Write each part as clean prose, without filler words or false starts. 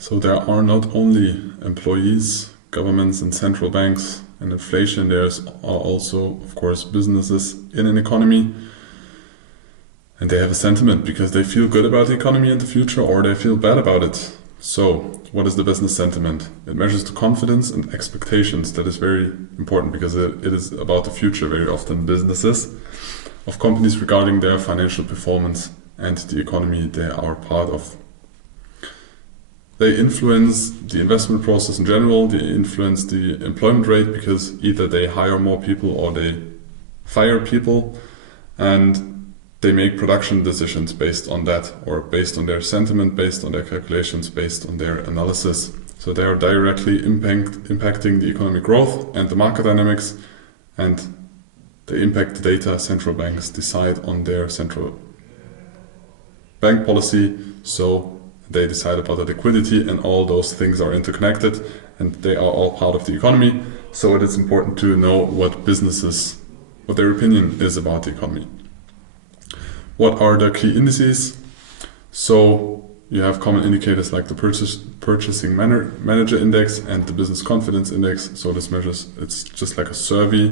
So there are not only employees, governments and central banks and inflation, there's also, of course, businesses in an economy. And they have a sentiment because they feel good about the economy in the future or they feel bad about it. So, what is the business sentiment? It measures the confidence and expectations. That is very important because it is about the future, very often businesses, of companies regarding their financial performance and the economy they are part of. They influence the investment process in general, they influence the employment rate because either they hire more people or they fire people, and they make production decisions based on that, or based on their sentiment, based on their calculations, based on their analysis. So they are directly impacting the economic growth and the market dynamics, and they impact the data central banks decide on their central bank policy. So they decide about the liquidity, and all those things are interconnected and they are all part of the economy. So it is important to know what their opinion is about the economy. What are the key indices? So you have common indicators like the purchasing manager index and the business confidence index. So this measures, it's just like a survey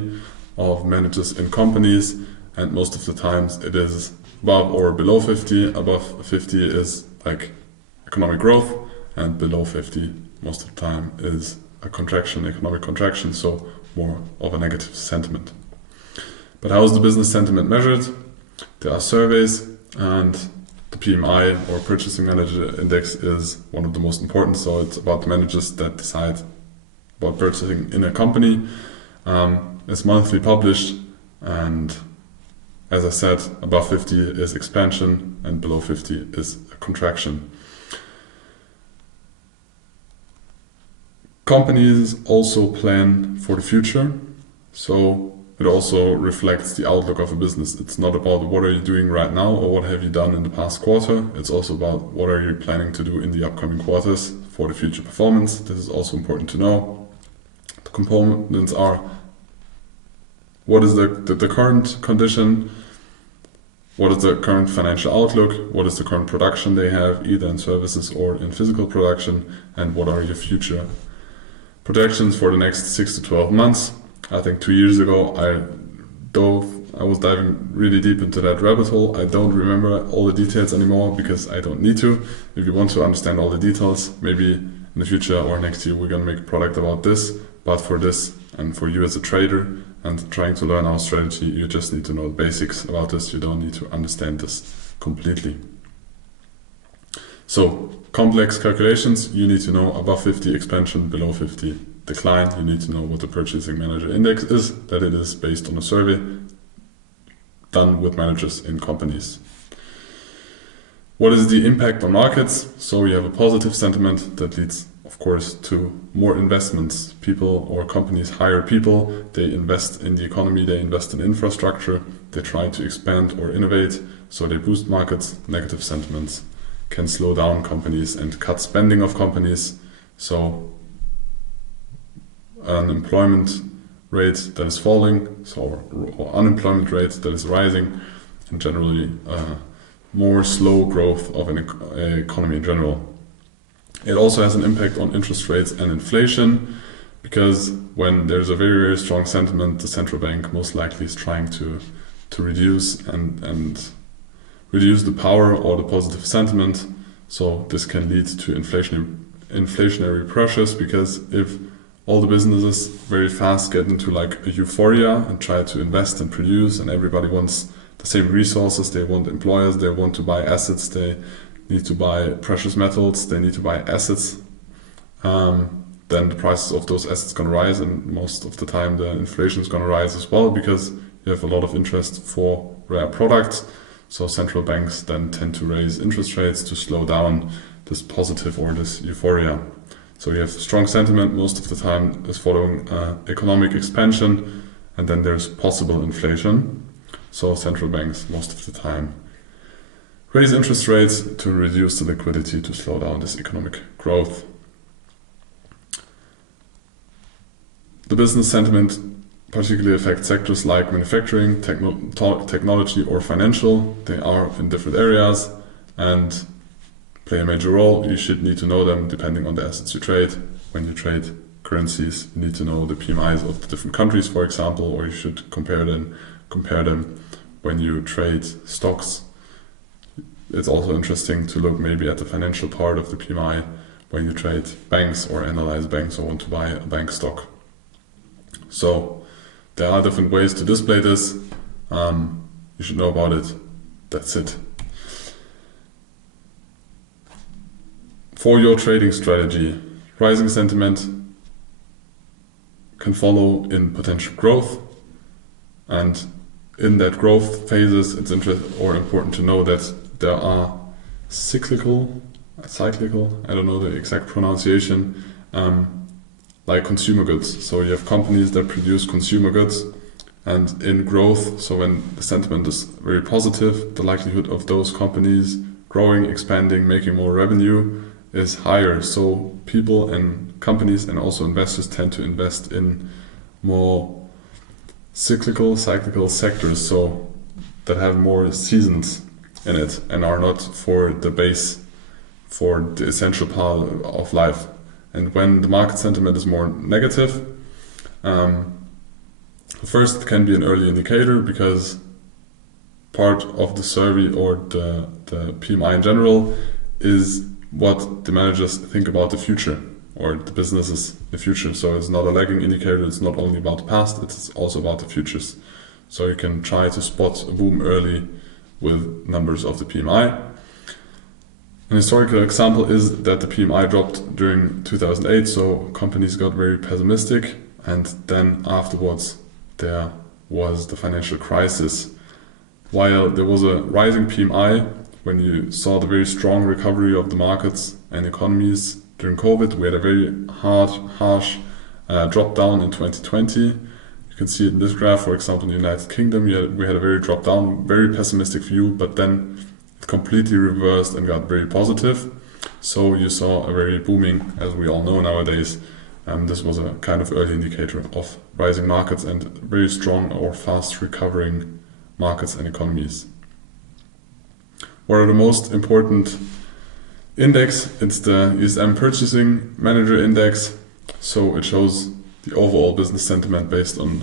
of managers in companies, and most of the times it is above or below 50. Above 50 is like economic growth, and below 50 most of the time is a contraction, economic contraction, so more of a negative sentiment. But how is the business sentiment measured? There are surveys, and the PMI or Purchasing Manager Index is one of the most important. So it's about the managers that decide about purchasing in a company. It's monthly published, and as I said, above 50 is expansion and below 50 is a contraction. Companies also plan for the future, so it also reflects the outlook of a business. It's not about what are you doing right now or what have you done in the past quarter. It's also about what are you planning to do in the upcoming quarters for the future performance. This is also important to know. The components are what is the current condition, what is the current financial outlook, what is the current production they have, either in services or in physical production, and what are your future projections for the next 6 to 12 months. I think 2 years ago I was diving really deep into that rabbit hole. I don't remember all the details anymore because I don't need to. If you want to understand all the details, maybe in the future or next year we're going to make a product about this. But for this and for you as a trader and trying to learn our strategy, you just need to know the basics about this. You don't need to understand this completely. So complex calculations, you need to know above 50 expansion, below 50 decline. You need to know what the Purchasing Manager Index is, that it is based on a survey done with managers in companies. What is the impact on markets? So you have a positive sentiment that leads, of course, to more investments. People or companies hire people, they invest in the economy, they invest in infrastructure, they try to expand or innovate, so they boost markets. Negative sentiments can slow down companies and cut spending of companies. So an employment rate that is falling, or unemployment rate that is rising, and generally more slow growth of an economy in general. It also has an impact on interest rates and inflation, because when there's a very, very strong sentiment, the central bank most likely is trying to reduce and reduce the power or the positive sentiment. So this can lead to inflationary pressures, because if all the businesses very fast get into like a euphoria and try to invest and produce, and everybody wants the same resources, they want employers, they want to buy assets, they need to buy precious metals, they need to buy assets, then the prices of those assets going to rise, and most of the time the inflation is going to rise as well, because you have a lot of interest for rare products. So central banks then tend to raise interest rates to slow down this positive or this euphoria. So you have strong sentiment most of the time is following economic expansion, and then there's possible inflation. So central banks most of the time raise interest rates to reduce the liquidity to slow down this economic growth. The business sentiment particularly affects sectors like manufacturing, technology or financial. They are in different areas, and play a major role. You should need to know them depending on the assets you trade. When you trade currencies, you need to know the PMIs of the different countries, for example, or you should compare them when you trade stocks. It's also interesting to look maybe at the financial part of the PMI when you trade banks or analyze banks or want to buy a bank stock. So there are different ways to display this. You should know about it. That's it. For your trading strategy, rising sentiment can follow in potential growth, and in that growth phases, it's important to know that there are cyclical, I don't know the exact pronunciation, like consumer goods. So you have companies that produce consumer goods, and in growth, so when the sentiment is very positive, the likelihood of those companies growing, expanding, making more revenue is higher. So people and companies and also investors tend to invest in more cyclical sectors, so that have more seasons in it and are not for the base, for the essential part of life. And when the market sentiment is more negative, first it can be an early indicator, because part of the survey or the PMI in general is what the managers think about the future or the businesses in the future. So it's not a lagging indicator, it's not only about the past, it's also about the futures. So you can try to spot a boom early with numbers of the PMI. An historical example is that the PMI dropped during 2008, so companies got very pessimistic, and then afterwards there was the financial crisis. While there was a rising PMI, when you saw the very strong recovery of the markets and economies during COVID, we had a very harsh drop down in 2020. You can see it in this graph, for example, in the United Kingdom, we had a very drop down, very pessimistic view, but then it completely reversed and got very positive. So you saw a very booming, as we all know nowadays. This was a kind of early indicator of rising markets and very strong or fast recovering markets and economies. What are the most important index? It's the ESM Purchasing Manager Index. So it shows the overall business sentiment based on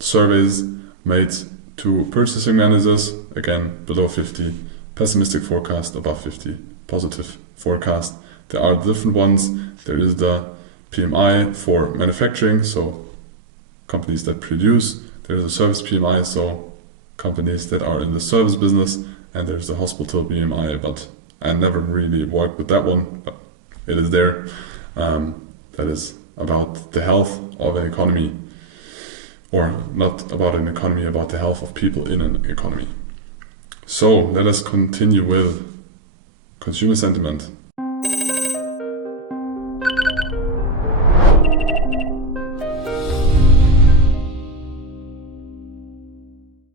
surveys made to purchasing managers. Again, below 50, pessimistic forecast, above 50, positive forecast. There are different ones. There is the PMI for manufacturing, so companies that produce. There's a service PMI, so companies that are in the service business. And there's the hospital PMI, but I never really worked with that one, but it is there. That is about the health of an economy, or not about an economy, about the health of people in an economy. So let us continue with consumer sentiment.